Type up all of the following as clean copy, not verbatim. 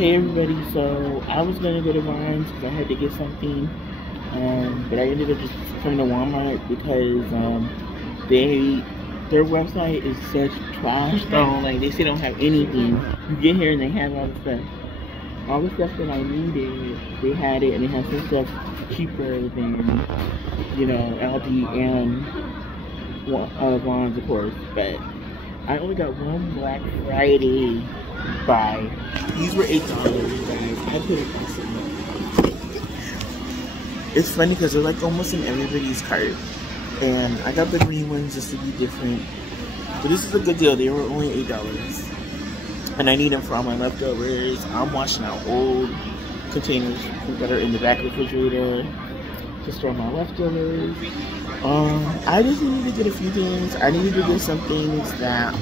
Hey everybody, so I was gonna go to Vines because I had to get something, but I ended up just coming to Walmart because they their website is such trash though. Like they say they don't have anything. You get here and they have all the stuff that I needed. They had it, and they had some stuff cheaper than aldi and Vines of course. But I only got one Black Friday buy. These were $8, guys. I put it awesome. It's funny because they're like almost in everybody's cart. And I got the green ones just to be different. But this is a good deal. They were only $8. And I need them for all my leftovers. I'm washing out old containers that are in the back of the refrigerator to store my leftovers. I just needed to get a few things. I needed to get some things that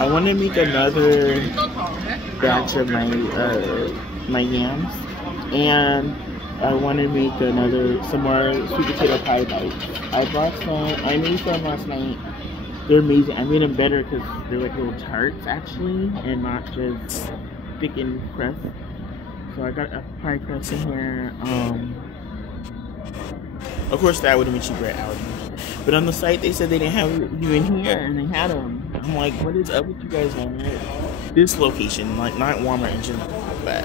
I want to make another batch of my yams, and I want to make some more sweet potato pie bites. I bought some. I made some last night. They're amazing. I made them better because they're like little tarts actually, and not just thick and crust. So I got a pie crust in here. Of course, that would have been cheaper at aldi. But on the site, they said they didn't have you in here, and they had them. I'm like, what is up with you guys on this location? Like, not Walmart in general, but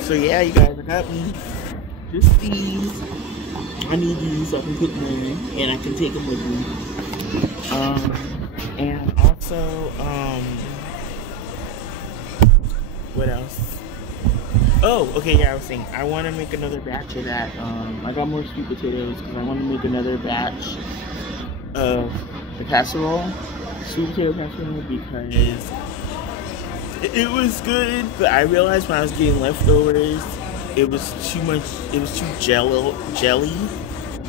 so yeah, you guys, I got me just these. I need these so I can put them in, and I can take them with me. And also, what else? Oh, okay, yeah, I was saying, I want to make another batch of that. I got more sweet potatoes because I want to make another batch of the casserole, sweet potato casserole, because it was good, but I realized when I was getting leftovers, it was too much, it was too jelly,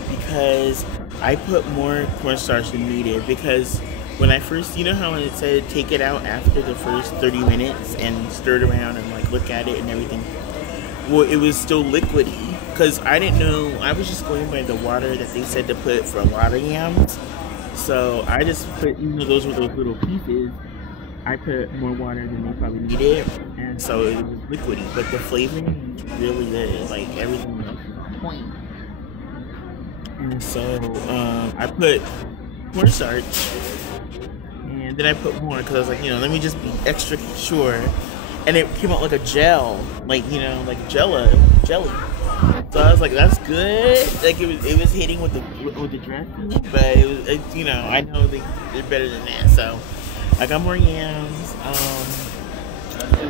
because I put more cornstarch than needed, because when I first, you know how it said take it out after the first 30 minutes and stir it around and like look at it and everything? Well, it was still liquidy because I didn't know. I was just going by the water that they said to put for a lot of yams. So I just put, even though those were those little pieces, I put more water than they probably needed, and so it was liquidy. But the flavoring was really good. Like everything was on point. And so I put cornstarch. And then I put more because I was like, let me just be extra sure. And it came out like a gel, like like jelly. So I was like, that's good. Like it was hitting with the dressing, but I know they're better than that. So I got more yams.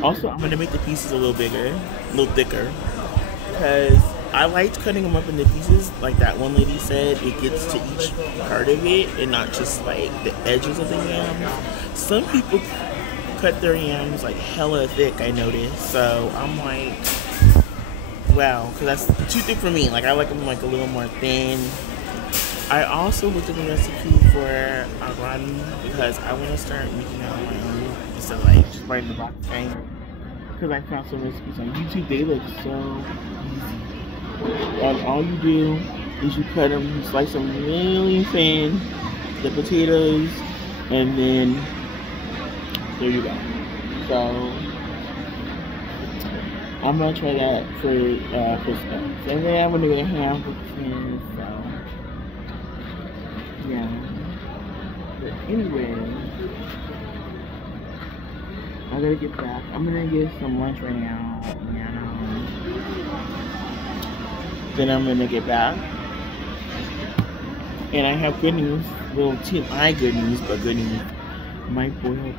Also, I'm gonna make the pieces a little bigger, a little thicker, because I liked cutting them up into pieces. Like that one lady said, it gets to each part of it and not just like the edges of the yams. Some people cut their yams like hella thick, I noticed. So I'm like, wow, because that's too thick for me. Like I like them like a little more thin. I also looked at the recipe for aldi because I want to start making it on my own instead of like just buying the box thing. Because I found some recipes on YouTube, they look so easy. And all you do is you cut them, you slice them really thin, the potatoes, and then there you go. So I'm gonna try that for Christmas, and then I'm gonna get a ham for Christmas. So yeah. But anyway, I gotta get back. I'm gonna get some lunch right now, and then I'm gonna get back. And I have good news. Well, good news, but good news. My boiled.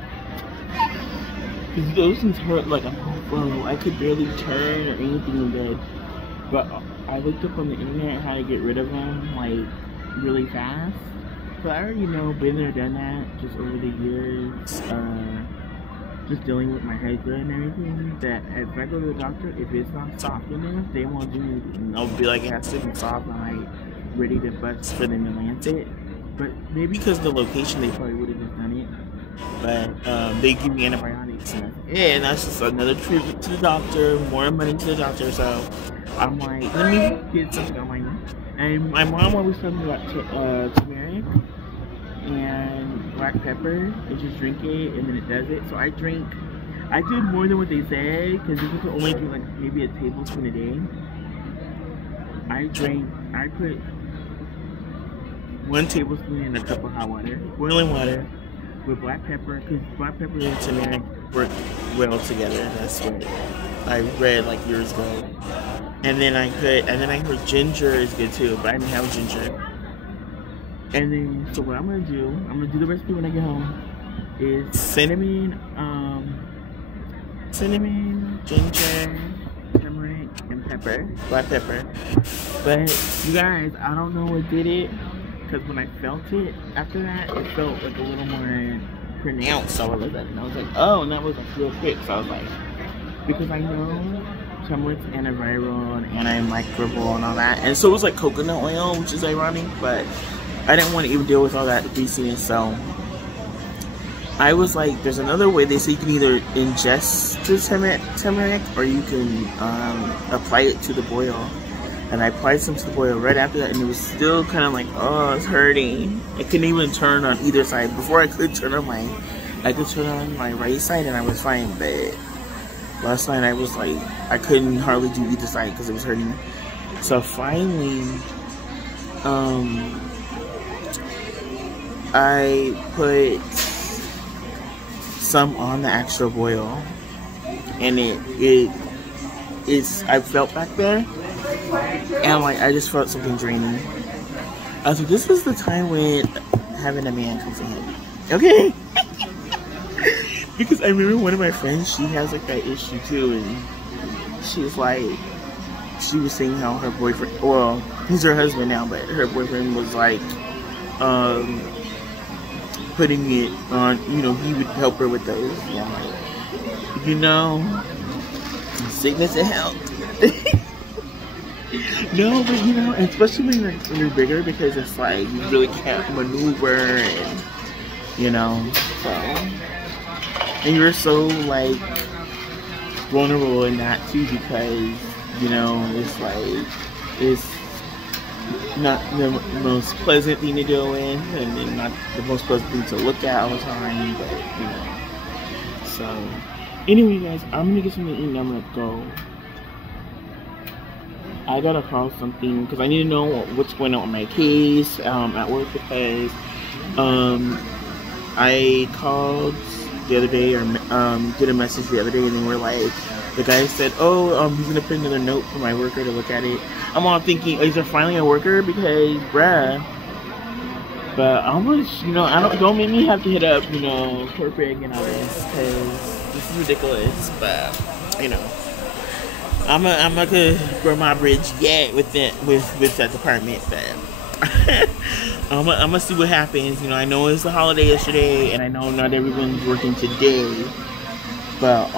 Because those things hurt like a buffalo. I could barely turn or anything in bed. But I looked up on the internet how to get rid of them, like, really fast. So I already know, been there, done that, just over the years, just dealing with my head good and everything, that if I go to the doctor, if it's not soft enough, they won't do anything. They'll be like, it has to be soft and like ready to bust for them to lance it. But maybe because of the location, they probably would have just done it. But they give me antibiotics, and that's just another trip to the doctor, more money to the doctor. So I'm like, let me get something going. And my mom always told me about turmeric, and black pepper and just drink it, and then it does it. So I did more than what they said, because if you could only drink like maybe a tablespoon a day. I put 1 tablespoon in a cup of hot water, boiling water, with black pepper, because black pepper and turmeric work well together. That's what I read like years ago. And then I heard ginger is good too, but I didn't have ginger. And then, so what I'm gonna do the recipe when I get home, is cinnamon, ginger, turmeric, and pepper, black pepper. But you guys, I don't know what did it, because when I felt it after that, it felt like a little more pronounced all of a sudden. I was like, oh, and that was like real quick. So I was like, because I know turmeric's antiviral and antimicrobial and all that, and so it was like coconut oil, which is ironic, but I didn't want to even deal with all that greasiness. So I was like, there's another way. They say you can either ingest the turmeric or you can apply it to the boil. And I applied some to the boil right after that, and it was still kind of like, oh, it's hurting. I couldn't even turn on either side. Before I could turn on my right side and I was fine, but last night I was like, I couldn't hardly do either side because it was hurting. So finally, I put some on the actual boil, and I felt back there, and like I just felt something draining. I was like, this is the time when having a man comes in handy, okay? Because I remember one of my friends, she has like that issue too, and she's like, she was saying how her boyfriend, well, he's her husband now, but her boyfriend was like, putting it on, you know, he would help her with those. Yeah, I'm like, you know, sickness and health. No, but you know, especially when you're bigger, because it's like you really can't maneuver, and you know, so, and you're so like vulnerable in that too, because you know, it's like, it's not the most pleasant thing to deal with, and then not the most pleasant thing to look at all the time, but you know. So anyway guys, I'm gonna get something to eat and I'm gonna go. I gotta call something because I need to know what's going on with my case at work, because I called the other day, or did a message the other day, and they were like, the guy said, oh, he's gonna put another note for my worker to look at it. I'm all thinking, is there finally a worker? Because, bruh. But I'm just, you know, don't make me have to hit up, you know, corporate and all this, because this is ridiculous. But, you know, I'm not gonna burn my bridge yet with that department, but I'm gonna see what happens. You know, I know it's a holiday yesterday, and I know not everyone's working today, but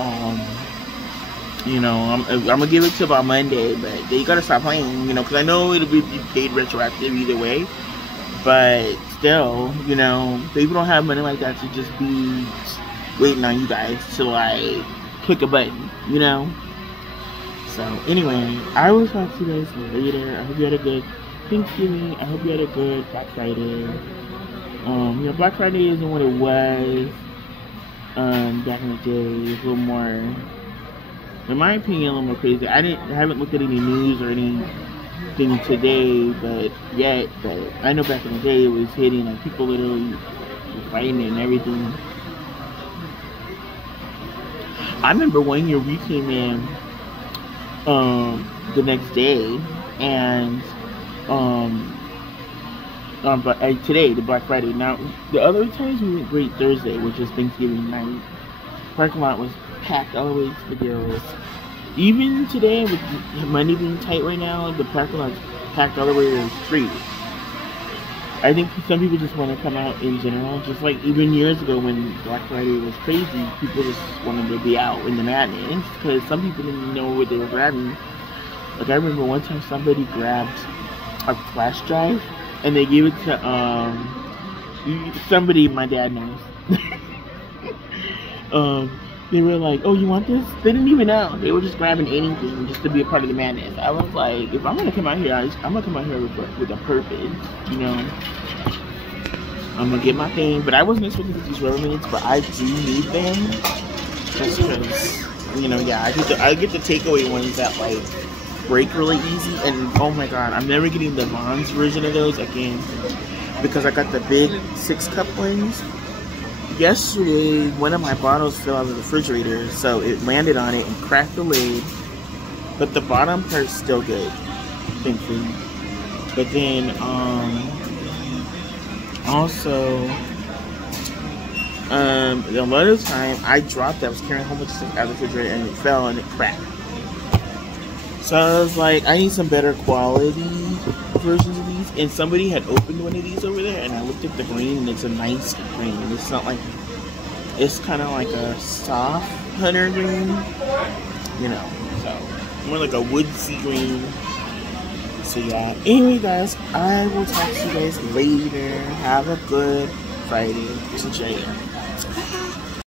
you know, I'm gonna give it to about Monday, but they gotta stop playing, you know, because I know it'll be paid retroactive either way, but still, you know, people don't have money like that to just be waiting on you guys to like click a button, you know. So anyway, I will talk to you guys later. I hope you had a good Thanksgiving. I hope you had a good Black Friday. You know, Black Friday isn't what it was back in the day. It was a little more, in my opinion, a little more crazy. I haven't looked at any news or anything today, but I know back in the day it was hitting, like people literally were fighting and everything. I remember one year we came in the next day, and but today, the Black Friday. Now, the other times we went Great Thursday, which is Thanksgiving night. Parking lot was packed all the way to the gills. Even today, with money being tight right now, the parking lot's packed all the way to the street. I think some people just want to come out in general, just like even years ago when Black Friday was crazy, people just wanted to be out in the madness, because some people didn't know what they were grabbing. Like I remember one time somebody grabbed a flash drive, and they gave it to somebody my dad knows. They were like, oh, you want this? They didn't even know. They were just grabbing anything just to be a part of the madness. I was like, if I'm gonna come out here, I'm gonna come out here with a purpose, you know. I'm gonna get my thing, but I wasn't expecting to get these Rubbermaids, but I do need them just because, you know, yeah, I get the takeaway ones that like break really easy, and oh my god, I'm never getting the Vons version of those again because I got the big 6-cup ones. Yesterday, one of my bottles fell out of the refrigerator, so it landed on it and cracked the lid, but the bottom part's still good, thankfully. But then, also, a lot of the time I dropped it. I was carrying a whole bunch of stuff out of the refrigerator and it fell and it cracked. So I was like, I need some better quality versions of these. And somebody had opened one of these over there, and I looked at the green, and it's a nice green. It's not like, it's kind of like a soft hunter green, you know. So more like a woodsy green. So yeah. Anyway, guys, I will talk to you guys later. Have a good Friday. Enjoy.